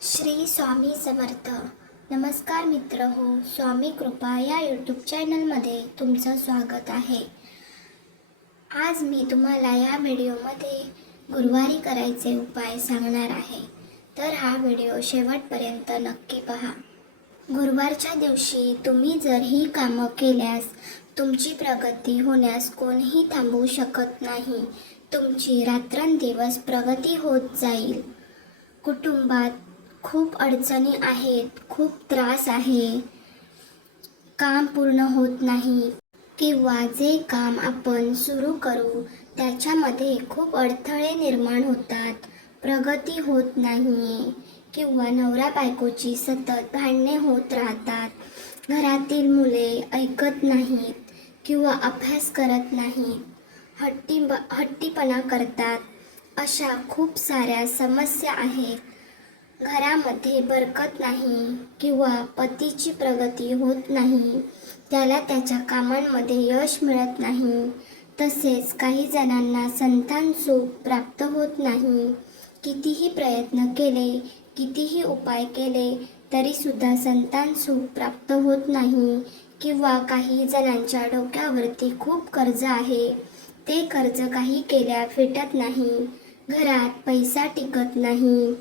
श्री स्वामी समर्थ. नमस्कार मित्र हो, स्वामी कृपा या यूट्यूब चॅनलमध्ये तुमचं स्वागत आहे. आज मी तुम्हाला या व्हिडिओमध्ये गुरुवारी करायचे उपाय सांगणार आहे, तर हा व्हिडिओ शेवटपर्यंत नक्की पहा. गुरुवारच्या दिवशी तुम्ही जर ही कामं केल्यास तुमची प्रगती होण्यास कोणीही थांबवू शकत नाही. तुमची रात्रंदिवस प्रगती होत जाईल. कुटुंबात खूप अडचणी आहेत, खूप त्रास आहे, काम पूर्ण होत नाही किंवा जे काम आपण सुरू करू त्याच्यामध्ये खूप अडथळे निर्माण होतात, प्रगती होत नाही किंवा नवरा बायकोची सतत भांडणे होत राहतात, घरातील मुले ऐकत नाहीत किंवा अभ्यास करत नाहीत, हट्टीपणा करतात, अशा खूप साऱ्या समस्या आहेत. घरामध्ये बरकत नाही किंवा पतीची प्रगती होत नाही, त्याला त्याच्या कामांमध्ये यश मिळत नाही. तसेच काही जणांना संतान सुख प्राप्त होत नाही. कितीही प्रयत्न केले, कितीही उपाय केले तरीसुद्धा संतान सुख प्राप्त होत नाही. किंवा काही जणांच्या डोक्यावरती खूप कर्ज आहे, ते कर्ज काही केल्या फिटत नाही. घरात पैसा टिकत नाही,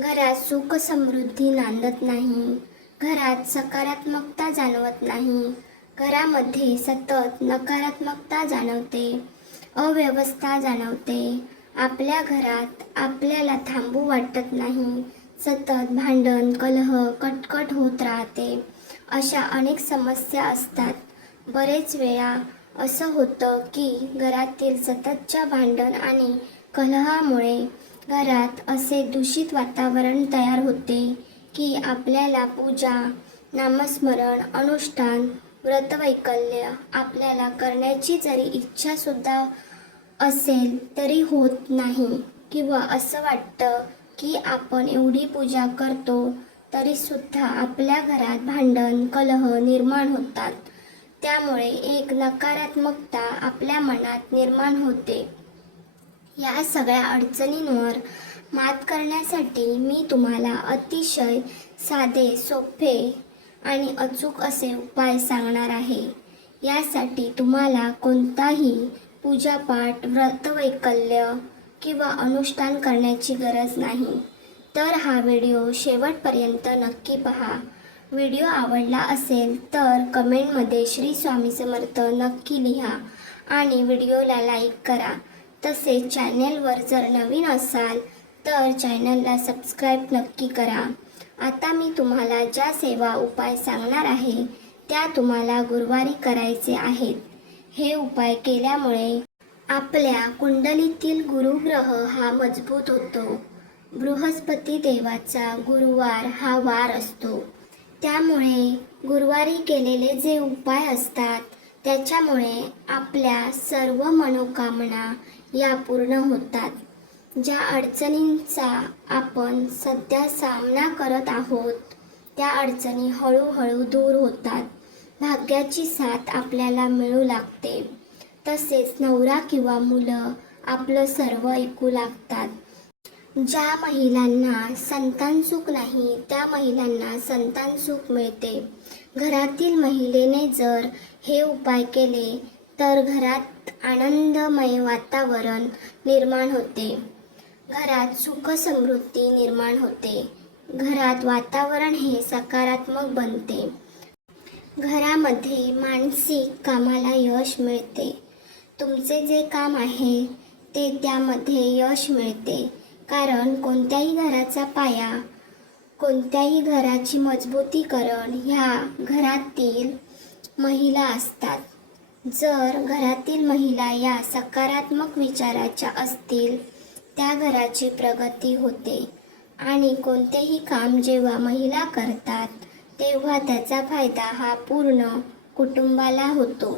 घरात सुख समृद्धी नांदत नाही, घरात सकारात्मकता जाणवत नाही, घरामध्ये सतत नकारात्मकता जाणवते, अव्यवस्था जाणवते, आपल्या घरात आपल्याला थांबू वाटत नाही, सतत भांडण कलह कटकट होत राहते. अशा अनेक समस्या असतात. बरेच वेळा असं होतं की घरातील सततच्या भांडण आणि कलहामुळे घरात असे दूषित वातावरण तयार होते की आपल्याला पूजा, नामस्मरण, अनुष्ठान, व्रतवैकल्य आपल्याला करण्याची जरी इच्छा सुद्धा असेल तरी होत नाही. किंवा असं वाटतं की आपण एवढी पूजा करतो तरी सुद्धा आपल्या घरात भांडण कलह निर्माण होतात. त्यामुळे एक नकारात्मकता आपल्या मनात निर्माण होते. या सगळ्या अडचणींवर मात करण्यासाठी मी तुम्हाला अतिशय साधे, सोपे आणि अचूक असे उपाय सांगणार आहे. यासाठी तुम्हाला कोणताही पूजापाठ, व्रतवैकल्य किंवा अनुष्ठान करण्याची गरज नाही. तर हा व्हिडिओ शेवटपर्यंत नक्की पहा. व्हिडिओ आवडला असेल तर कमेंटमध्ये श्री स्वामी समर्थ नक्की लिहा आणि व्हिडिओला लाईक करा. तसेच चॅनेलवर जर नवीन असाल तर चॅनलला सबस्क्राईब नक्की करा. आता मी तुम्हाला ज्या सेवा उपाय सांगणार आहे त्या तुम्हाला गुरुवारी करायचे आहेत. हे उपाय केल्यामुळे आपल्या कुंडलीतील गुरुग्रह हा मजबूत होतो. बृहस्पती देवाचा गुरुवार हा वार असतो. त्यामुळे गुरुवारी केलेले जे उपाय असतात त्याच्यामुळे आपल्या सर्व मनोकामना या पूर्ण होतात. ज्या अडचणींचा आपण सध्या सामना करत आहोत त्या अडचणी हळूहळू दूर होतात. भाग्याची साथ आपल्याला मिळू लागते. तसेच नवरा किंवा मुलं आपलं सर्व ऐकू लागतात. ज्या महिलांना संतान सुख नाही त्या महिलांना संतान सुख मिळते. घरातील महिलेने जर हे उपाय केले तर घरात आनंदमय वातावरण निर्माण होते, घरात सुख समृद्धी निर्माण होते, घरात वातावरण हे सकारात्मक बनते, घरामध्ये मानसिक कामाला यश मिळते. तुमचे जे काम आहे ते त्यामध्ये यश मिळते. कारण कोणत्याही घराचा पाया, कोणत्याही घराची मजबूतीकरण ह्या घरातील महिला असतात. जर घरातील महिला या सकारात्मक विचाराच्या असतील त्या घराची प्रगती होते आणि कोणतेही काम जेव्हा महिला करतात तेव्हा त्याचा फायदा हा पूर्ण कुटुंबाला होतो.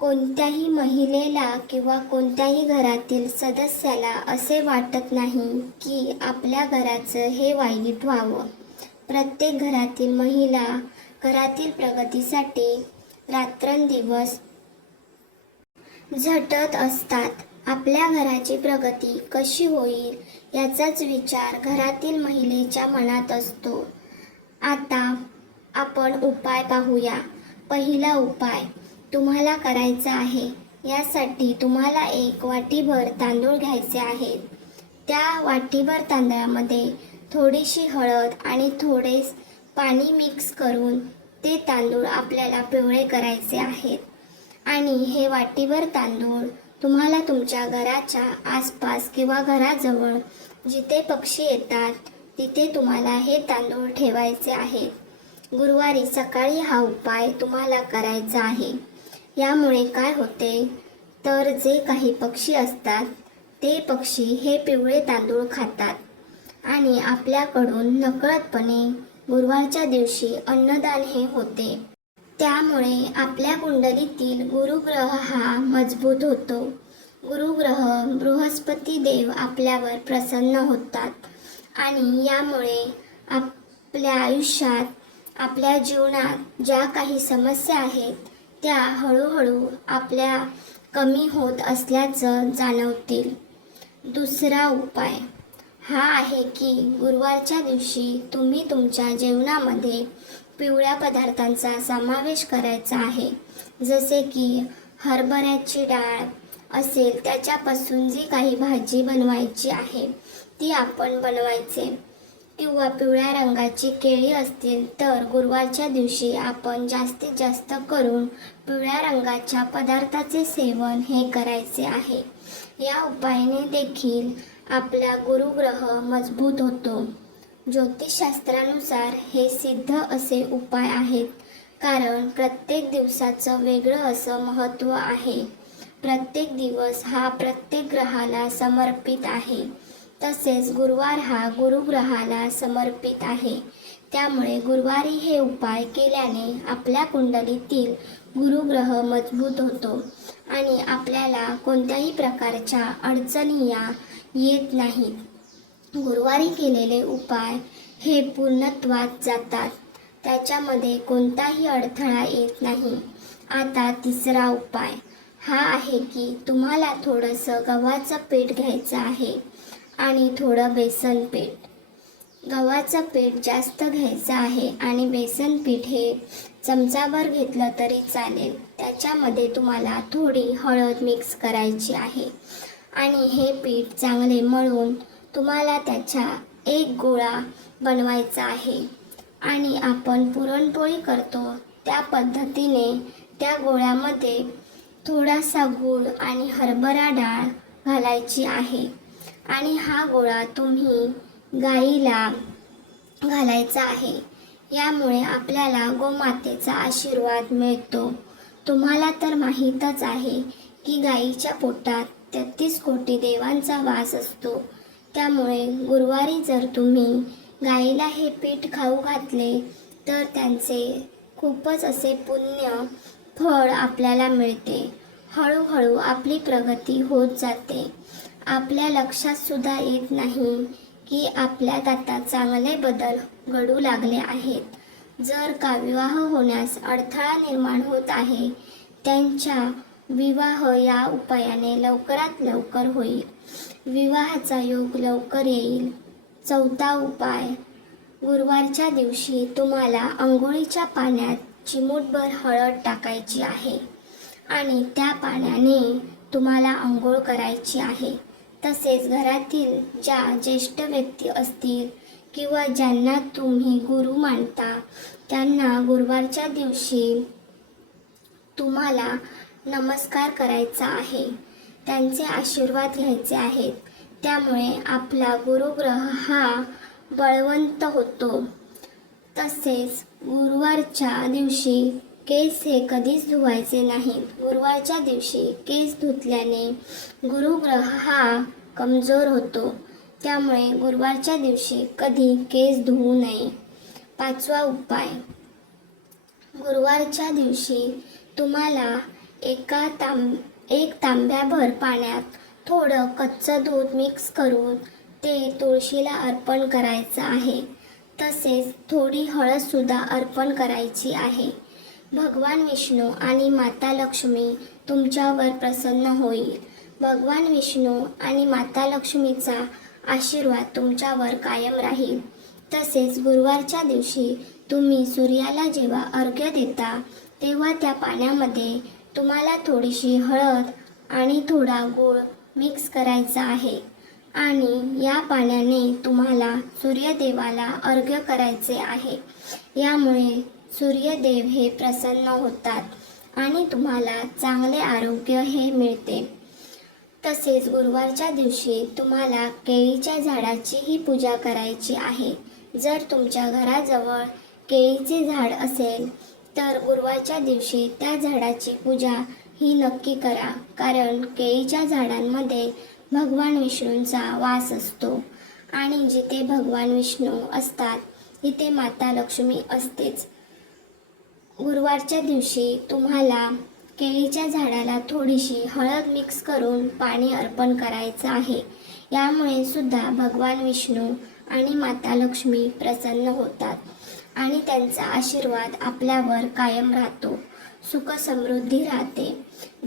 कोणत्याही महिलेला किंवा कोणत्याही घरातील सदस्याला असे वाटत नाही की आपल्या घराचं हे वाईट व्हावं. प्रत्येक घरातील महिला घरातील प्रगतीसाठी रात्रंदिवस झटत असतात. आपल्या घराची प्रगती कशी होईल याचाच विचार घरातील महिलेच्या मनात असतो. आता आपण उपाय पाहूया. पहिला उपाय तुम्हाला करायचा आहे. यासाठी तुम्हाला 1 वाटीभर तांदूळ घ्यायचे आहेत. त्या वाटीभर तांदळामध्ये थोडीशी हळद आणि थोडे पाणी मिक्स करून ते तांदूळ आपल्याला पिवळे करायचे आहेत. आणि हे वाटीभर तांदूळ तुम्हाला तुमच्या घराच्या आसपास किंवा घराजवळ जिथे पक्षी येतात तिथे तुम्हाला हे तांदूळ ठेवायचे आहेत. गुरुवारी सकाळी हा उपाय तुम्हाला करायचा आहे. यामुळे काय होते तर जे काही पक्षी असतात ते पक्षी हे पिवळे तांदूळ खातात आणि आपल्याकडून नकळतपणे गुरुवारच्या दिवशी अन्नदान हे होते. त्यामुळे आपल्या कुंडलीतील गुरुग्रह हा मजबूत होतो. गुरुग्रह बृहस्पती देव आपल्यावर प्रसन्न होतात आणि यामुळे आपल्या आयुष्यात, आपल्या जीवनात ज्या काही समस्या आहेत त्या हळूहळू आपल्या कमी होत असल्याचं जाणवतील. दुसरा उपाय हा आहे की गुरुवारच्या दिवशी तुम्ही तुमच्या जेवणामध्ये पिवळ्या पदार्थांचा समावेश करायचा आहे. जसे की हरभऱ्याची डाळ असेल त्याच्यापासून जी काही भाजी बनवायची आहे ती आपण बनवायचे, किंवा पिवळ्या रंगाची केळी असतील तर गुरुवारच्या दिवशी आपण जास्तीत जास्त करून पिवळ्या रंगाच्या पदार्थाचे सेवन हे करायचे आहे. या उपायाने देखील आपला गुरुग्रह मजबूत होतो. ज्योतिषशास्त्रानुसार हे सिद्ध असे उपाय आहेत, कारण प्रत्येक दिवसाचं वेगळं असं महत्त्व आहे. प्रत्येक दिवस हा प्रत्येक ग्रहाला समर्पित आहे. तसेच गुरुवार हा गुरुग्रहाला समर्पित आहे. त्यामुळे गुरुवारी हे उपाय केल्याने आपल्या कुंडलीतील गुरुग्रह मजबूत होतो आणि आपल्याला कोणत्याही प्रकारच्या अडचणी या येत नाहीत. गुरुवारी केलेले उपाय हे पूर्णत्वात जातात. त्याच्यामध्ये कोणताही अडथळा येत नाही. आता तिसरा उपाय हा आहे की तुम्हाला थोडंसं गव्हाचं पीठ घ्यायचं आहे आणि थोडं बेसन पीठ. गव्हाचं पीठ जास्त घ्यायचं आहे आणि बेसन पीठ हे चमचाभर घेतलं तरी चालेल. त्याच्यामध्ये तुम्हाला थोडी हळद मिक्स करायची आहे आणि हे पीठ चांगले मळून तुम्हाला त्याचा एक गोळा बनवायचा आहे. आणि आपण पुरणपोळी करतो त्या पद्धतीने त्या गोळ्यामध्ये थोडासा गूळ आणि हरभरा डाळ घालायची आहे आणि हा गोळा तुम्ही गाईला घालायचा आहे. यामुळे आपल्याला गोमातेचा आशीर्वाद मिळतो. तुम्हाला तर माहीतच आहे की गाईच्या पोटात 33 कोटी देवांचा वास असतो. त्यामुळे गुरुवारी जर तुम्ही गाईला हे पीठ खाऊ घातले तर त्यांचे खूपच असे पुण्य फळ आपल्याला मिळते. हळूहळू आपली प्रगती होत जाते. आपल्या लक्षात सुद्धा येत नाही की आपल्यात आता चांगले बदल घडू लागले आहेत. जर का विवाह होण्यास अडथळा निर्माण होत आहे त्यांच्या विवाह या उपायाने लवकरात लवकर होईल. विवाहाचा योग लवकर येईल. चौथा उपाय गुरुवारच्या दिवशी तुम्हाला अंघोळीच्या पाण्यात चिमूटभर हळद टाकायची आहे आणि त्या पाण्याने तुम्हाला अंघोळ करायची आहे. तसेच घरातील ज्या ज्येष्ठ व्यक्ती असतील किंवा ज्यांना तुम्ही गुरु मानता त्यांना गुरुवारच्या दिवशी तुम्हाला नमस्कार करायचा आहे. त्यांचे आशीर्वाद घ्यायचे आहेत. त्यामुळे आपला गुरुग्रह हा बळवंत होतो. तसेच गुरुवारच्या दिवशी केस हे कधीच धुवायचे नाहीत. गुरुवारच्या दिवशी केस धुतल्याने गुरुग्रह हा कमजोर होतो. त्यामुळे गुरुवारच्या दिवशी कधी केस धुवू नये. पाचवा उपाय गुरुवारच्या दिवशी तुम्हाला एक तांब्याभर पाण्यात थोडं कच्चं दूध मिक्स करून ते तुळशीला अर्पण करायचं आहे. तसेच थोडी हळदसुद्धा अर्पण करायची आहे. भगवान विष्णू आणि माता लक्ष्मी तुमच्यावर प्रसन्न होईल. भगवान विष्णू आणि माता लक्ष्मीचा आशीर्वाद तुमच्यावर कायम राहील. तसेच गुरुवारच्या दिवशी तुम्ही सूर्याला जेव्हा अर्घ्य देता तेव्हा त्या पाण्यामध्ये तुम्हाला थोडीशी हळद आणि थोडा गूळ मिक्स करायचा आहे आणि या पाण्याने तुम्हाला सूर्यदेवाला अर्घ्य करायचे आहे. यामुळे सूर्यदेव हे प्रसन्न होतात आणि तुम्हाला चांगले आरोग्य हे मिळते. तसेच गुरुवारच्या दिवशी तुम्हाला केळीच्या झाडाचीही पूजा करायची आहे. जर तुमच्या घराजवळ केळीचे झाड असेल तर गुरुवारच्या दिवशी त्या झाडाची पूजा ही नक्की करा, कारण केळीच्या झाडांमध्ये भगवान विष्णूंचा वास असतो आणि जिथे भगवान विष्णू असतात तिथे माता लक्ष्मी असतेच. गुरुवारच्या दिवशी तुम्हाला केळीच्या झाडाला थोडीशी हळद मिक्स करून पाणी अर्पण करायचं आहे. यामुळे सुद्धा भगवान विष्णू आणि माता लक्ष्मी प्रसन्न होतात आणि त्यांचा आशीर्वाद आपल्यावर कायम राहतो. सुख समृद्धी राहते.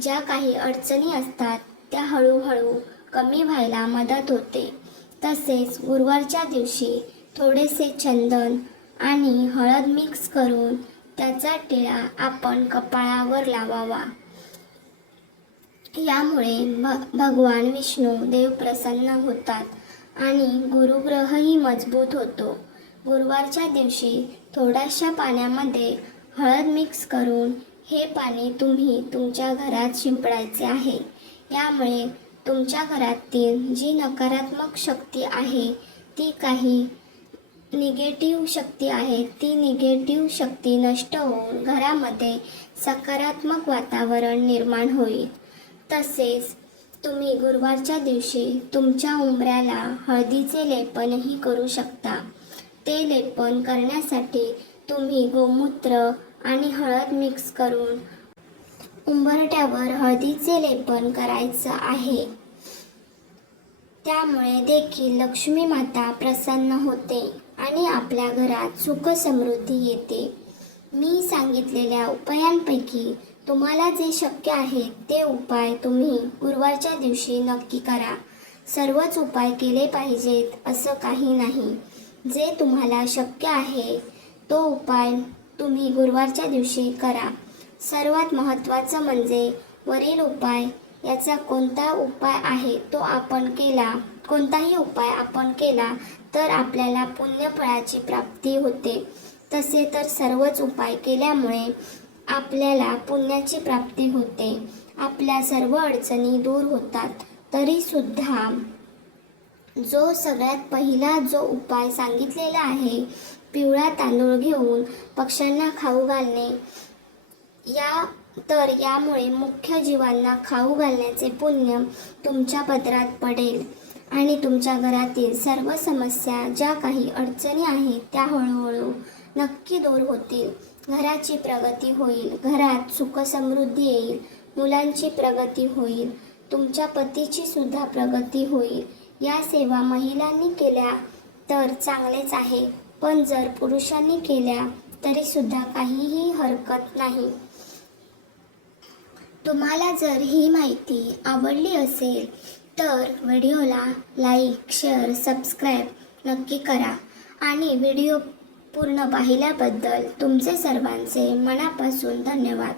ज्या काही अडचणी असतात त्या हळूहळू कमी व्हायला मदत होते. तसेच गुरुवारच्या दिवशी थोडेसे चंदन आणि हळद मिक्स करून त्याचा टिळा आपण कपाळावर लावावा. यामुळे भगवान विष्णू देव प्रसन्न होतात आणि गुरुग्रहही मजबूत होतो. गुरुवारच्या दिवशी थोड्याशा पाण्यामध्ये हळद मिक्स करून हे पाणी तुम्ही तुमच्या घरात शिंपडायचे आहे. यामुळे तुमच्या घरातील जी नकारात्मक शक्ती आहे, ती काही निगेटिव्ह शक्ती आहे, ती निगेटिव्ह शक्ती नष्ट होऊन घरामध्ये सकारात्मक वातावरण निर्माण होईल. तसेच तुम्ही गुरुवारच्या दिवशी तुमच्या उंबऱ्याला हळदीचे लेपनही करू शकता. ते लेपन करण्यासाठी तुम्ही गोमूत्र आणि हळद मिक्स करून उंबरठ्यावर हळदीचे लेपन करायचं आहे. त्यामुळे देखील लक्ष्मी माता प्रसन्न होते आणि आपल्या घरात सुख समृद्धी येते. मी सांगितलेल्या उपायांपैकी तुम्हाला जे शक्य आहे ते उपाय तुम्ही गुरुवारच्या दिवशी नक्की करा. सर्वच उपाय केले पाहिजेत असं काही नाही. जे तुम्हाला शक्य आहे तो उपाय तुम्ही गुरुवारच्या दिवशी करा. सर्वात महत्त्वाचं म्हणजे वरील उपाय याचा कोणताही उपाय आपण केला तर आपल्याला पुण्यफळाची प्राप्ती होते. तसे तर सर्वच उपाय केल्यामुळे आपल्याला पुण्याची प्राप्ती होते. आपल्या सर्व अडचणी दूर होतात. तरीसुद्धा सगळ्यात पहिला जो उपाय सांगितलेला आहे, पिवळा तांदूळ घेऊन पक्ष्यांना खाऊ घालणे, यामुळे मुख्य जीवांना खाऊ घालण्याचे पुण्य तुमच्या पदरात पडेल आणि तुमच्या घरातील सर्व समस्या, ज्या काही अडचणी आहेत त्या हळूहळू नक्की दूर होतील. घराची प्रगती होईल, घरात सुख समृद्धी येईल, मुलांची प्रगती होईल, तुमच्या पतीची सुद्धा प्रगती होईल. या सेवा महिलांनी केल्या तर चांगलेच आहे, पण जर पुरुषांनी केल्या तरी सुद्धा काहीही हरकत नाही. तुम्हाला जर ही माहिती आवडली असेल तर व्हिडिओला लाईक, शेअर, सबस्क्राईब नक्की करा आणि व्हिडिओ पूर्ण पाहिल्याबद्दल तुमचे सर्वांचे मनापासून धन्यवाद.